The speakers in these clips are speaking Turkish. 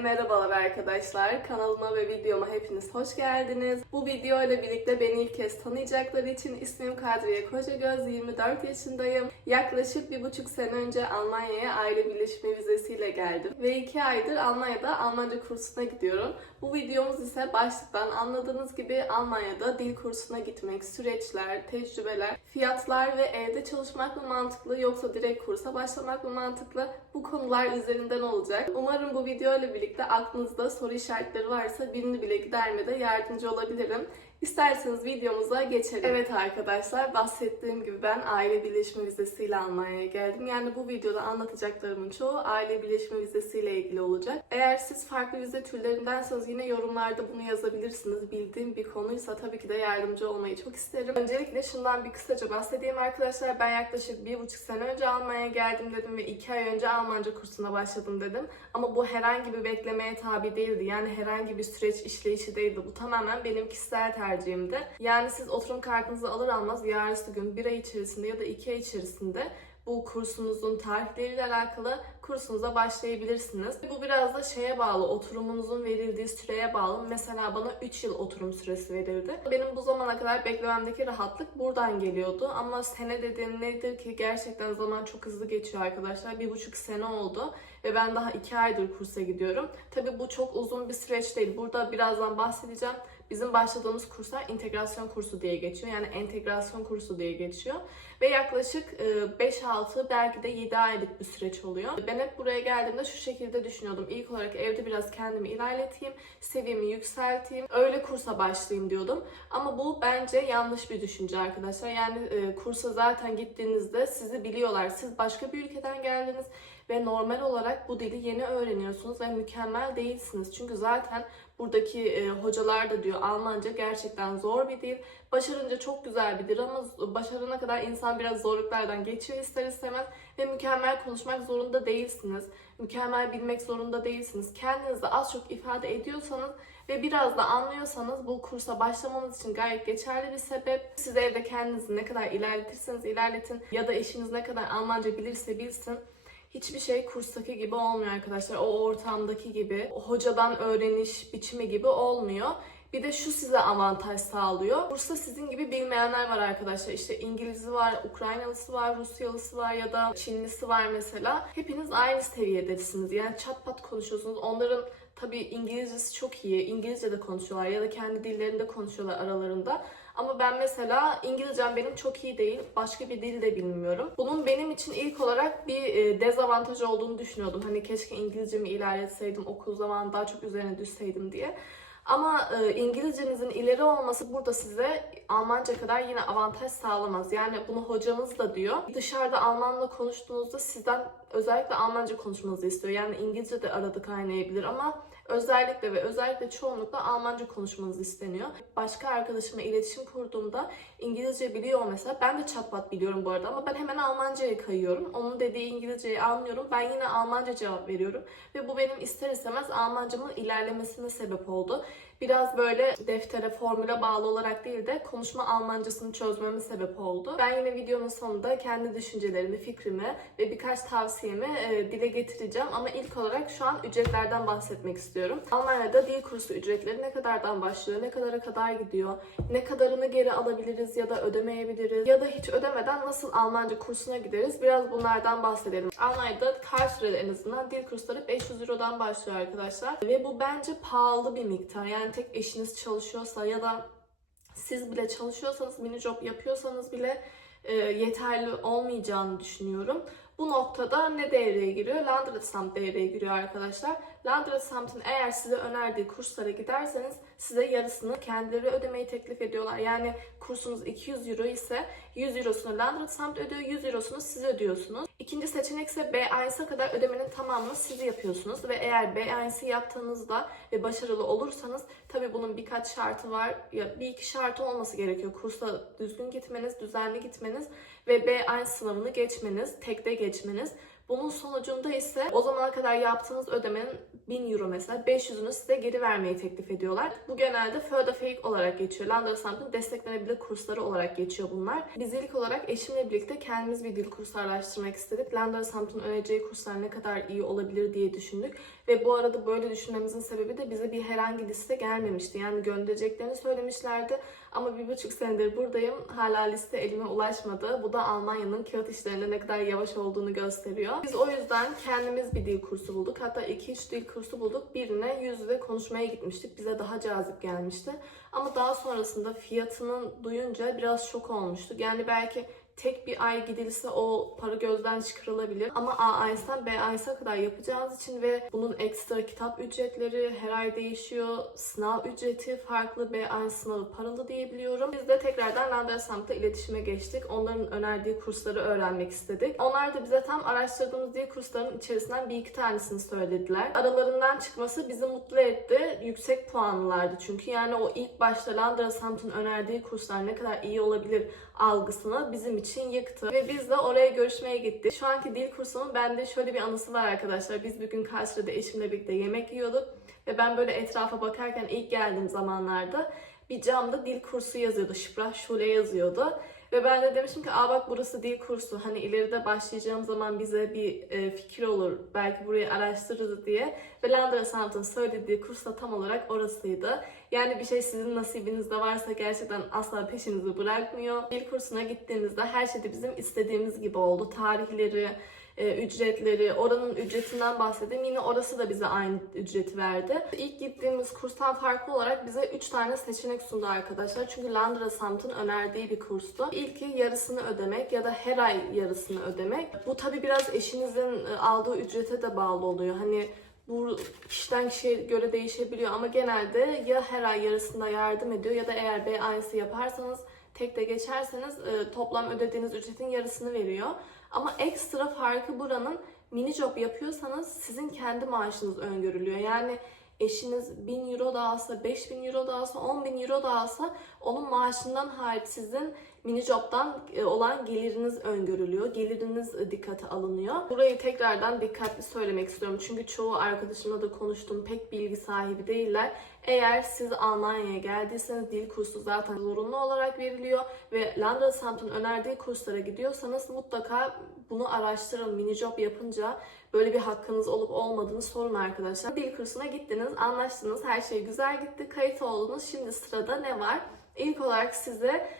merhabalar arkadaşlar. Kanalıma ve videoma hepiniz hoş geldiniz. Bu video ile birlikte beni ilk kez tanıyacakları için ismim Kadriye Kocagöz, 24 yaşındayım. Yaklaşık bir buçuk sene önce Almanya'ya aile birleşimi vizesiyle geldim. Ve iki aydır Almanya'da Almanca kursuna gidiyorum. Bu videomuz ise başlıktan anladığınız gibi Almanya'da dil kursuna gitmek, süreçler, tecrübeler, fiyatlar ve evde çalışmak mı mantıklı yoksa direkt kursa başlamak mı mantıklı bu konular üzerinden olacak. Umarım bu video ile birlikte aklınızda soru işaretleri varsa birini bile gidermede yardımcı olabilirim. İsterseniz videomuza geçelim. Evet arkadaşlar bahsettiğim gibi ben aile birleşimi vizesiyle Almanya'ya geldim. Yani bu videoda anlatacaklarımın çoğu aile birleşimi vizesiyle ilgili olacak. Eğer siz farklı vize türlerindenseniz yine yorumlarda bunu yazabilirsiniz. Bildiğim bir konuysa tabii ki de yardımcı olmayı çok isterim. Öncelikle şundan bir kısaca bahsedeyim arkadaşlar. Ben yaklaşık bir buçuk sene önce Almanya'ya geldim dedim ve iki ay önce Almanca kursuna başladım dedim. Ama bu herhangi bir beklemeye tabi değildi. Yani herhangi bir süreç işleyişi değildi. Bu tamamen benim kişisel tercihimdi. Yani siz oturum kartınızı alır almaz yarısı gün bir ay içerisinde ya da iki ay içerisinde bu kursunuzun tarihleriyle alakalı kursunuza başlayabilirsiniz. Bu biraz da şeye bağlı, oturumunuzun verildiği süreye bağlı. Mesela bana 3 yıl oturum süresi verildi. Benim bu zamana kadar beklememdeki rahatlık buradan geliyordu. Ama sene dediğim nedir ki gerçekten zaman çok hızlı geçiyor arkadaşlar. Bir buçuk sene oldu ve ben daha iki aydır kursa gidiyorum. Tabii bu çok uzun bir süreç değil. Burada birazdan bahsedeceğim. Bizim başladığımız kurslar integrasyon kursu diye geçiyor. Yani entegrasyon kursu diye geçiyor. Ve yaklaşık 5-6 belki de 7 aylık bir süreç oluyor. Ben hep buraya geldiğimde şu şekilde düşünüyordum. İlk olarak evde biraz kendimi ilerleteyim, seviyemi yükselteyim, öyle kursa başlayayım diyordum. Ama bu bence yanlış bir düşünce arkadaşlar. Yani e, kursa zaten gittiğinizde sizi biliyorlar. Siz başka bir ülkeden geldiniz ve normal olarak bu dili yeni öğreniyorsunuz ve mükemmel değilsiniz. Çünkü zaten buradaki e, hocalar da diyor Almanca gerçekten zor bir dil. Başarınca çok güzel bir dil ama başarana kadar insan biraz zorluklardan geçiyor ister istemez ve mükemmel konuşmak zorunda değilsiniz. Mükemmel bilmek zorunda değilsiniz. Kendinizi az çok ifade ediyorsanız ve biraz da anlıyorsanız bu kursa başlamanız için gayet geçerli bir sebep. Siz evde kendinizi ne kadar ilerletirseniz ilerletin ya da eşiniz ne kadar Almanca bilirse bilsin hiçbir şey kurstaki gibi olmuyor arkadaşlar. O ortamdaki gibi, o hocadan öğreniş biçimi gibi olmuyor. Bir de şu size avantaj sağlıyor. Kursta sizin gibi bilmeyenler var arkadaşlar. İşte İngiliz'i var, Ukraynalısı var, Rusyalısı var ya da Çinlisi var mesela. Hepiniz aynı seviyedesiniz. Yani çat pat konuşuyorsunuz. Onların tabii İngilizcesi çok iyi. İngilizce de konuşuyorlar ya da kendi dillerinde konuşuyorlar aralarında. Ama ben mesela İngilizcem benim çok iyi değil. Başka bir dil de bilmiyorum. Bunun benim için ilk olarak bir e, dezavantaj olduğunu düşünüyordum. Hani keşke İngilizcemi ilerletseydim, okul zamanı daha çok üzerine düşseydim diye. Ama e, İngilizcenizin ileri olması burada size Almanca kadar yine avantaj sağlamaz. Yani bunu hocamız da diyor. Dışarıda Almanla konuştuğunuzda sizden özellikle Almanca konuşmanızı istiyor. Yani İngilizce de arada kaynayabilir ama özellikle ve özellikle çoğunlukla Almanca konuşmanız isteniyor. Başka arkadaşımla iletişim kurduğumda İngilizce biliyor mesela. Ben de çatpat biliyorum bu arada ama ben hemen Almanca'ya kayıyorum. Onun dediği İngilizceyi anlıyorum. Ben yine Almanca cevap veriyorum. Ve bu benim ister istemez Almancamın ilerlemesine sebep oldu biraz böyle deftere, formüle bağlı olarak değil de konuşma Almancasını çözmeme sebep oldu. Ben yine videonun sonunda kendi düşüncelerimi, fikrimi ve birkaç tavsiyemi e, dile getireceğim. Ama ilk olarak şu an ücretlerden bahsetmek istiyorum. Almanya'da dil kursu ücretleri ne kadardan başlıyor, ne kadara kadar gidiyor, ne kadarını geri alabiliriz ya da ödemeyebiliriz ya da hiç ödemeden nasıl Almanca kursuna gideriz biraz bunlardan bahsedelim. Almanya'da her sürede en azından dil kursları 500 Euro'dan başlıyor arkadaşlar. Ve bu bence pahalı bir miktar. Yani tek eşiniz çalışıyorsa ya da siz bile çalışıyorsanız, mini job yapıyorsanız bile e, yeterli olmayacağını düşünüyorum. Bu noktada ne devreye giriyor? Landratsamt devreye giriyor arkadaşlar. Landratsamt'ın eğer size önerdiği kurslara giderseniz size yarısını kendileri ödemeyi teklif ediyorlar. Yani kursunuz 200 euro ise 100 eurosunu Landratsamt ödüyor, 100 eurosunu siz ödüyorsunuz. İkinci seçenek ise B1'e kadar ödemenin tamamını siz yapıyorsunuz ve eğer B1'i yaptığınızda ve başarılı olursanız tabi bunun birkaç şartı var. Ya bir iki şartı olması gerekiyor. Kursa düzgün gitmeniz, düzenli gitmeniz ve B1 sınavını geçmeniz, tekte geçmeniz. Bunun sonucunda ise o zamana kadar yaptığınız ödemenin 1000 euro mesela 500'ünü size geri vermeyi teklif ediyorlar. Bu genelde Förderfähig olarak geçiyor. Landesant'ın desteklenebilir kursları olarak geçiyor bunlar. Biz ilk olarak eşimle birlikte kendimiz bir dil kursu araştırmak istedik. Landesant'ın önereceği kurslar ne kadar iyi olabilir diye düşündük. Ve bu arada böyle düşünmemizin sebebi de bize bir herhangi liste gelmemişti. Yani göndereceklerini söylemişlerdi. Ama bir buçuk senedir buradayım. Hala liste elime ulaşmadı. Bu da Almanya'nın kağıt işlerinde ne kadar yavaş olduğunu gösteriyor. Biz o yüzden kendimiz bir dil kursu bulduk. Hatta 2-3 dil kursu bulduk. Birine yüz yüze konuşmaya gitmiştik. Bize daha cazip gelmişti. Ama daha sonrasında fiyatını duyunca biraz şok olmuştuk. Yani belki tek bir ay gidilse o para gözden çıkarılabilir. Ama A B AIS'a kadar yapacağınız için ve bunun ekstra kitap ücretleri her ay değişiyor. Sınav ücreti farklı. B1 sınavı paralı diyebiliyorum. Biz de tekrardan Landersamt'la iletişime geçtik. Onların önerdiği kursları öğrenmek istedik. Onlar da bize tam araştırdığımız dil kurslarının içerisinden bir iki tanesini söylediler. Aralarından çıkması bizi mutlu etti. Yüksek puanlılardı çünkü. Yani o ilk başta Landersamt'ın önerdiği kurslar ne kadar iyi olabilir algısını bizim için yıktı. Ve biz de oraya görüşmeye gittik. Şu anki dil kursumun bende şöyle bir anısı var arkadaşlar. Biz bir gün Karşı'da eşimle birlikte yemek yiyorduk. Ve ben böyle etrafa bakarken ilk geldiğim zamanlarda bir camda dil kursu yazıyordu. Sprachschule yazıyordu. Ve ben de demiştim ki aa bak burası dil kursu. Hani ileride başlayacağım zaman bize bir e, fikir olur. Belki burayı araştırırız diye. Ve Landesant'ın söylediği kurs da tam olarak orasıydı. Yani bir şey sizin nasibinizde varsa gerçekten asla peşinizi bırakmıyor. Dil kursuna gittiğimizde her şey de bizim istediğimiz gibi oldu. Tarihleri, e, ücretleri, oranın ücretinden bahsedeyim. Yine orası da bize aynı ücreti verdi. İlk gittiğimiz kurstan farklı olarak bize 3 tane seçenek sundu arkadaşlar. Çünkü Landesant'ın önerdiği bir kurstu. İlki yarısını ödemek ya da her ay yarısını ödemek. Bu tabi biraz eşinizin e, aldığı ücrete de bağlı oluyor. Hani bu kişiden kişiye göre değişebiliyor ama genelde ya her ay yarısında yardım ediyor ya da eğer B aynısı yaparsanız tek de geçerseniz e, toplam ödediğiniz ücretin yarısını veriyor. Ama ekstra farkı buranın mini job yapıyorsanız sizin kendi maaşınız öngörülüyor. Yani eşiniz 1000 euro da alsa, 5000 euro da alsa, 10 bin euro da alsa onun maaşından hariç sizin mini job'dan e, olan geliriniz öngörülüyor. Geliriniz e, dikkate alınıyor. Burayı tekrardan dikkatli söylemek istiyorum. Çünkü çoğu arkadaşımla da konuştum. Pek bilgi sahibi değiller. Eğer siz Almanya'ya geldiyseniz dil kursu zaten zorunlu olarak veriliyor ve Landesant'ın önerdiği kurslara gidiyorsanız mutlaka bunu araştırın. Mini job yapınca böyle bir hakkınız olup olmadığını sorun arkadaşlar. Dil kursuna gittiniz, anlaştınız, her şey güzel gitti, kayıt oldunuz. Şimdi sırada ne var? İlk olarak size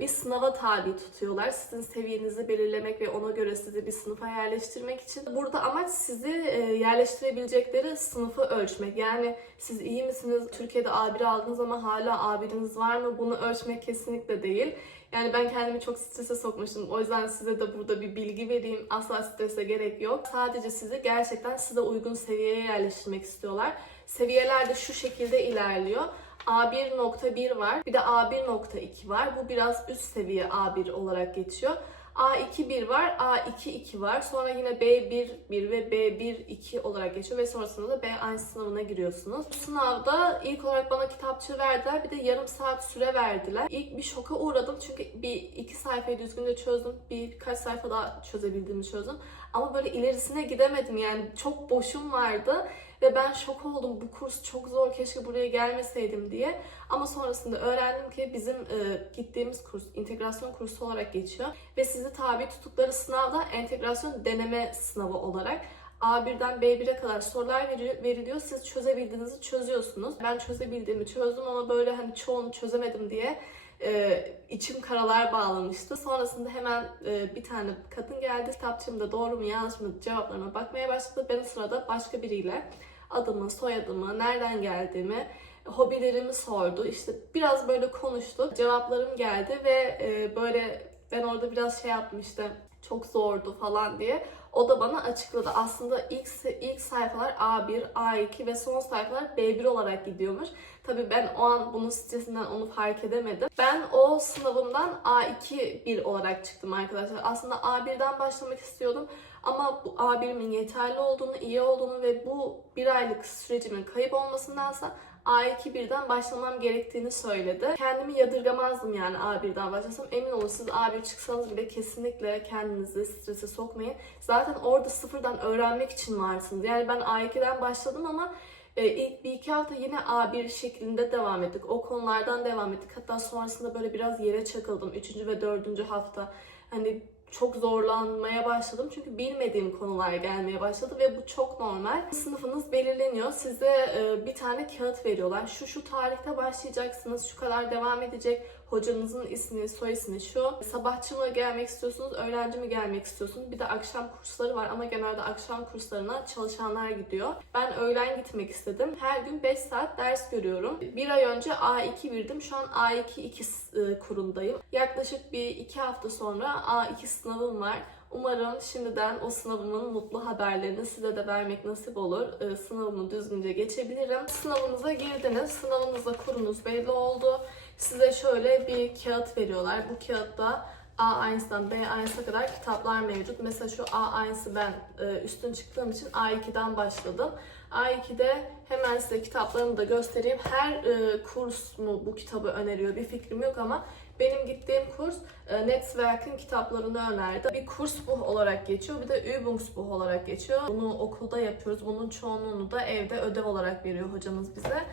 bir sınava tabi tutuyorlar. Sizin seviyenizi belirlemek ve ona göre sizi bir sınıfa yerleştirmek için. Burada amaç sizi e, yerleştirebilecekleri sınıfı ölçmek. Yani siz iyi misiniz? Türkiye'de A1 aldınız ama hala A1'iniz var mı? Bunu ölçmek kesinlikle değil. Yani ben kendimi çok strese sokmuştum. O yüzden size de burada bir bilgi vereyim. Asla strese gerek yok. Sadece sizi gerçekten size uygun seviyeye yerleştirmek istiyorlar. Seviyeler de şu şekilde ilerliyor. A1.1 var. Bir de A1.2 var. Bu biraz üst seviye A1 olarak geçiyor. A2.1 var, A2.2 var. Sonra yine B1.1 ve B1.2 olarak geçiyor ve sonrasında da B1 sınavına giriyorsunuz. Bu sınavda ilk olarak bana kitapçı verdiler. Bir de yarım saat süre verdiler. İlk bir şoka uğradım çünkü bir iki sayfayı düzgünce çözdüm. Birkaç sayfa daha çözebildiğimi çözdüm. Ama böyle ilerisine gidemedim yani çok boşum vardı. Ve ben şok oldum. Bu kurs çok zor. Keşke buraya gelmeseydim diye. Ama sonrasında öğrendim ki bizim e, gittiğimiz kurs integrasyon kursu olarak geçiyor. Ve sizi tabi tuttukları sınavda entegrasyon deneme sınavı olarak A1'den B1'e kadar sorular veriliyor. Siz çözebildiğinizi çözüyorsunuz. Ben çözebildiğimi çözdüm ama böyle hani çoğunu çözemedim diye e, içim karalar bağlamıştı. Sonrasında hemen e, bir tane kadın geldi. Kitapçığımda doğru mu yanlış mı cevaplarıma bakmaya başladı. Ben o sırada başka biriyle adımı, soyadımı, nereden geldiğimi, hobilerimi sordu. İşte biraz böyle konuştuk. Cevaplarım geldi ve e, böyle ben orada biraz şey yapmıştım. Çok zordu falan diye. O da bana açıkladı. Aslında ilk ilk sayfalar A1, A2 ve son sayfalar B1 olarak gidiyormuş. Tabii ben o an bunun stresinden onu fark edemedim. Ben o sınavımdan A2 1 olarak çıktım arkadaşlar. Aslında A1'den başlamak istiyordum. Ama bu A1'imin yeterli olduğunu, iyi olduğunu ve bu bir aylık sürecimin kayıp olmasındansa A2 birden başlamam gerektiğini söyledi. Kendimi yadırgamazdım yani A1'den başlasam. Emin olun siz A1 çıksanız bile kesinlikle kendinizi strese sokmayın. Zaten orada sıfırdan öğrenmek için varsınız. Yani ben A2'den başladım ama e, ilk bir iki hafta yine A1 şeklinde devam ettik. O konulardan devam ettik. Hatta sonrasında böyle biraz yere çakıldım. Üçüncü ve dördüncü hafta. Hani çok zorlanmaya başladım. Çünkü bilmediğim konular gelmeye başladı ve bu çok normal. Sınıfınız belirleniyor. Size e, bir tane kağıt veriyorlar. Şu şu tarihte başlayacaksınız. Şu kadar devam edecek. Hocanızın ismi, soy ismi şu. Sabahçı mı gelmek istiyorsunuz, öğrenci mi gelmek istiyorsunuz? Bir de akşam kursları var ama genelde akşam kurslarına çalışanlar gidiyor. Ben öğlen gitmek istedim. Her gün 5 saat ders görüyorum. Bir ay önce A2 birdim. Şu an A2 2 e, kurundayım. Yaklaşık bir iki hafta sonra A2 sınavım var. Umarım şimdiden o sınavımın mutlu haberlerini size de vermek nasip olur. Ee, sınavımı düzgünce geçebilirim. Sınavınıza girdiniz. Sınavınızda kurunuz belli oldu. Size şöyle bir kağıt veriyorlar. Bu kağıtta A aynısından B aynısına kadar kitaplar mevcut. Mesela şu A aynısı ben e, üstün çıktığım için A2'den başladım. A2'de hemen size kitaplarını da göstereyim. Her e, kurs mu bu kitabı öneriyor bir fikrim yok ama benim gittiğim kurs e, Netzwerk'in kitaplarını önerdi. Bir Kursbuch olarak geçiyor, bir de Übungsbuch olarak geçiyor. Bunu okulda yapıyoruz. Bunun çoğunluğunu da evde ödev olarak veriyor hocamız bize.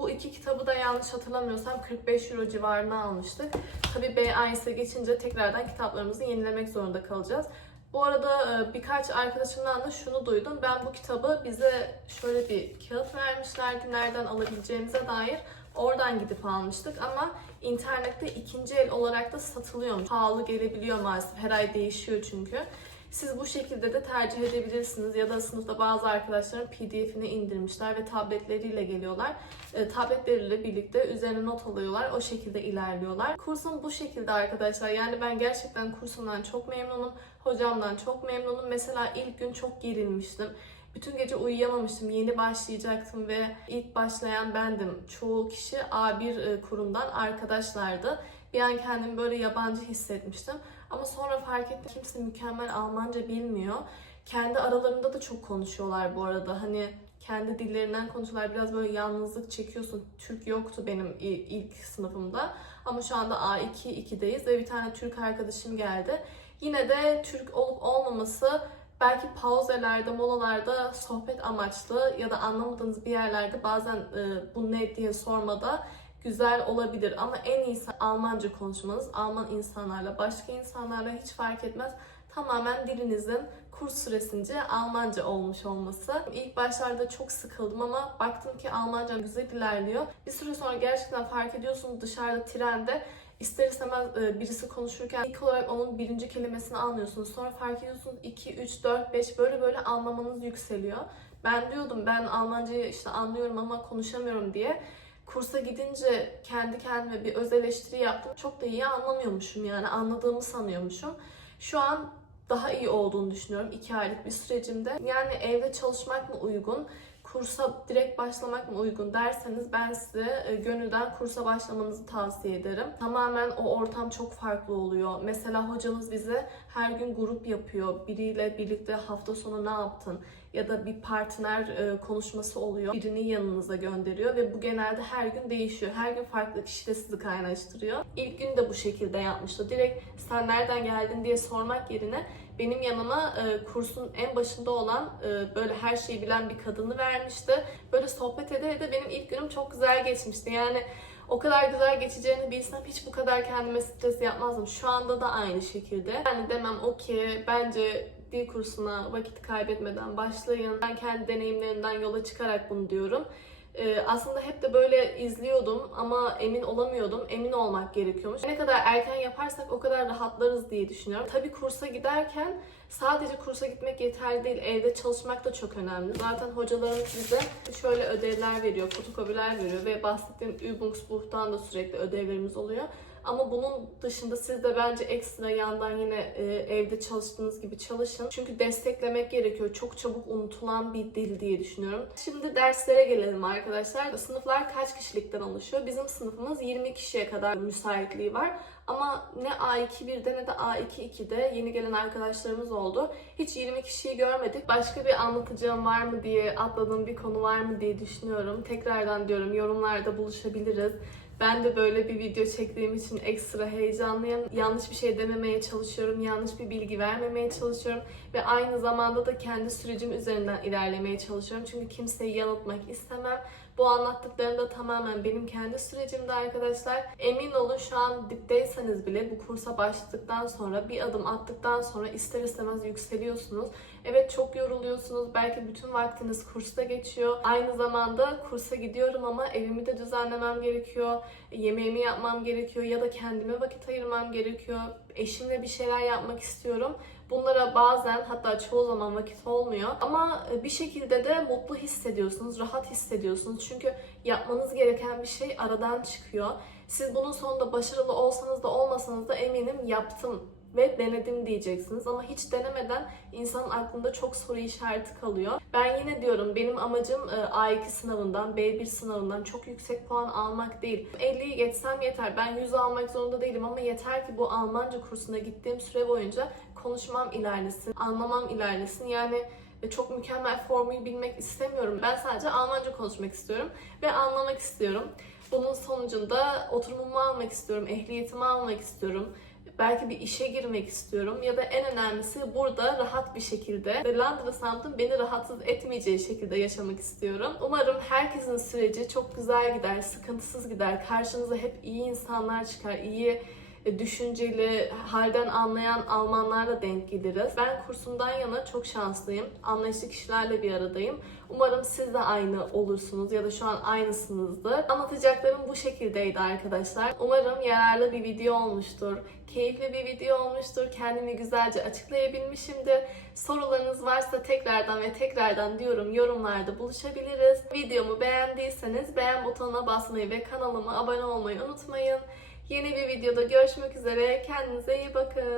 Bu iki kitabı da yanlış hatırlamıyorsam 45 euro civarına almıştık. Tabii B1'e geçince tekrardan kitaplarımızı yenilemek zorunda kalacağız. Bu arada e, birkaç arkadaşımdan da şunu duydum. Ben bu kitabı bize şöyle bir kağıt vermişlerdi nereden alabileceğimize dair. Oradan gidip almıştık ama internette ikinci el olarak da satılıyormuş. Pahalı gelebiliyor maalesef. Her ay değişiyor çünkü. Siz bu şekilde de tercih edebilirsiniz ya da sınıfta bazı arkadaşların pdf'ini indirmişler ve tabletleriyle geliyorlar. E, tabletleriyle birlikte üzerine not alıyorlar. O şekilde ilerliyorlar. Kursum bu şekilde arkadaşlar. Yani ben gerçekten kursumdan çok memnunum. Hocamdan çok memnunum. Mesela ilk gün çok gerilmiştim. Bütün gece uyuyamamıştım. Yeni başlayacaktım ve ilk başlayan bendim. Çoğu kişi A1 e, kurumdan arkadaşlardı. Bir an kendimi böyle yabancı hissetmiştim. Ama sonra fark ettim kimse mükemmel Almanca bilmiyor. Kendi aralarında da çok konuşuyorlar bu arada. Hani kendi dillerinden konuşuyorlar. Biraz böyle yalnızlık çekiyorsun. Türk yoktu benim ilk sınıfımda. Ama şu anda A2, 2'deyiz ve bir tane Türk arkadaşım geldi. Yine de Türk olup olmaması belki pauzelerde, molalarda sohbet amaçlı ya da anlamadığınız bir yerlerde bazen e, bu ne diye sormada güzel olabilir ama en iyisi Almanca konuşmanız. Alman insanlarla, başka insanlarla hiç fark etmez. Tamamen dilinizin kurs süresince Almanca olmuş olması. İlk başlarda çok sıkıldım ama baktım ki Almanca güzel ilerliyor. Bir süre sonra gerçekten fark ediyorsunuz dışarıda trende ister istemez e, birisi konuşurken ilk olarak onun birinci kelimesini anlıyorsunuz. Sonra fark ediyorsunuz 2, 3, 4, 5 böyle böyle anlamanız yükseliyor. Ben diyordum ben Almancayı işte anlıyorum ama konuşamıyorum diye kursa gidince kendi kendime bir öz eleştiri yaptım. Çok da iyi anlamıyormuşum yani anladığımı sanıyormuşum. Şu an daha iyi olduğunu düşünüyorum iki aylık bir sürecimde. Yani evde çalışmak mı uygun, kursa direkt başlamak mı uygun derseniz ben size e, gönülden kursa başlamanızı tavsiye ederim. Tamamen o ortam çok farklı oluyor. Mesela hocamız bize her gün grup yapıyor. Biriyle birlikte hafta sonu ne yaptın? Ya da bir partner e, konuşması oluyor. Birini yanınıza gönderiyor ve bu genelde her gün değişiyor. Her gün farklı kişiyle sizi kaynaştırıyor. İlk gün de bu şekilde yapmıştı. Direkt sen nereden geldin diye sormak yerine benim yanıma e, kursun en başında olan e, böyle her şeyi bilen bir kadını vermişti. Böyle sohbet ede ede benim ilk günüm çok güzel geçmişti. Yani o kadar güzel geçeceğini bilsem hiç bu kadar kendime stres yapmazdım. Şu anda da aynı şekilde. Yani demem okey bence dil kursuna vakit kaybetmeden başlayın. Ben kendi deneyimlerimden yola çıkarak bunu diyorum. Ee, aslında hep de böyle izliyordum ama emin olamıyordum. Emin olmak gerekiyormuş. Ne kadar erken yaparsak o kadar rahatlarız diye düşünüyorum. Tabii kursa giderken sadece kursa gitmek yeterli değil. Evde çalışmak da çok önemli. Zaten hocalarımız bize şöyle ödevler veriyor, fotokopiler veriyor ve bahsettiğim Übungsbuch'tan da sürekli ödevlerimiz oluyor. Ama bunun dışında siz de bence ekstra yandan yine e, evde çalıştığınız gibi çalışın. Çünkü desteklemek gerekiyor. Çok çabuk unutulan bir dil diye düşünüyorum. Şimdi derslere gelelim arkadaşlar. Sınıflar kaç kişilikten oluşuyor? Bizim sınıfımız 20 kişiye kadar müsaitliği var. Ama ne A2-1'de ne de A2-2'de yeni gelen arkadaşlarımız oldu. Hiç 20 kişiyi görmedik. Başka bir anlatacağım var mı diye, atladığım bir konu var mı diye düşünüyorum. Tekrardan diyorum yorumlarda buluşabiliriz. Ben de böyle bir video çektiğim için ekstra heyecanlıyım. Yanlış bir şey dememeye çalışıyorum, yanlış bir bilgi vermemeye çalışıyorum ve aynı zamanda da kendi sürecim üzerinden ilerlemeye çalışıyorum. Çünkü kimseyi yanıltmak istemem. Bu anlattıklarım da tamamen benim kendi sürecimde arkadaşlar. Emin olun şu an dipteyseniz bile bu kursa başladıktan sonra bir adım attıktan sonra ister istemez yükseliyorsunuz. Evet çok yoruluyorsunuz. Belki bütün vaktiniz kursta geçiyor. Aynı zamanda kursa gidiyorum ama evimi de düzenlemem gerekiyor. Yemeğimi yapmam gerekiyor ya da kendime vakit ayırmam gerekiyor. Eşimle bir şeyler yapmak istiyorum. Bunlara bazen hatta çoğu zaman vakit olmuyor. Ama e, bir şekilde de mutlu hissediyorsunuz, rahat hissediyorsunuz. Çünkü yapmanız gereken bir şey aradan çıkıyor. Siz bunun sonunda başarılı olsanız da olmasanız da eminim yaptım ve denedim diyeceksiniz ama hiç denemeden insanın aklında çok soru işareti kalıyor. Ben yine diyorum benim amacım e, A2 sınavından, B1 sınavından çok yüksek puan almak değil. 50'yi geçsem yeter. Ben 100 almak zorunda değilim ama yeter ki bu Almanca kursuna gittiğim süre boyunca konuşmam ilerlesin, anlamam ilerlesin. Yani ve çok mükemmel formülü bilmek istemiyorum. Ben sadece Almanca konuşmak istiyorum ve anlamak istiyorum. Bunun sonucunda oturumumu almak istiyorum, ehliyetimi almak istiyorum. Belki bir işe girmek istiyorum ya da en önemlisi burada rahat bir şekilde ve Landesamt'ın beni rahatsız etmeyeceği şekilde yaşamak istiyorum. Umarım herkesin süreci çok güzel gider, sıkıntısız gider. Karşınıza hep iyi insanlar çıkar, iyi düşünceli, halden anlayan Almanlarla denk geliriz. Ben kursumdan yana çok şanslıyım. Anlayışlı kişilerle bir aradayım. Umarım siz de aynı olursunuz ya da şu an aynısınızdır. Anlatacaklarım bu şekildeydi arkadaşlar. Umarım yararlı bir video olmuştur. Keyifli bir video olmuştur. Kendimi güzelce açıklayabilmişimdir. Sorularınız varsa tekrardan ve tekrardan diyorum yorumlarda buluşabiliriz. Videomu beğendiyseniz beğen butonuna basmayı ve kanalıma abone olmayı unutmayın. Yeni bir videoda görüşmek üzere. Kendinize iyi bakın.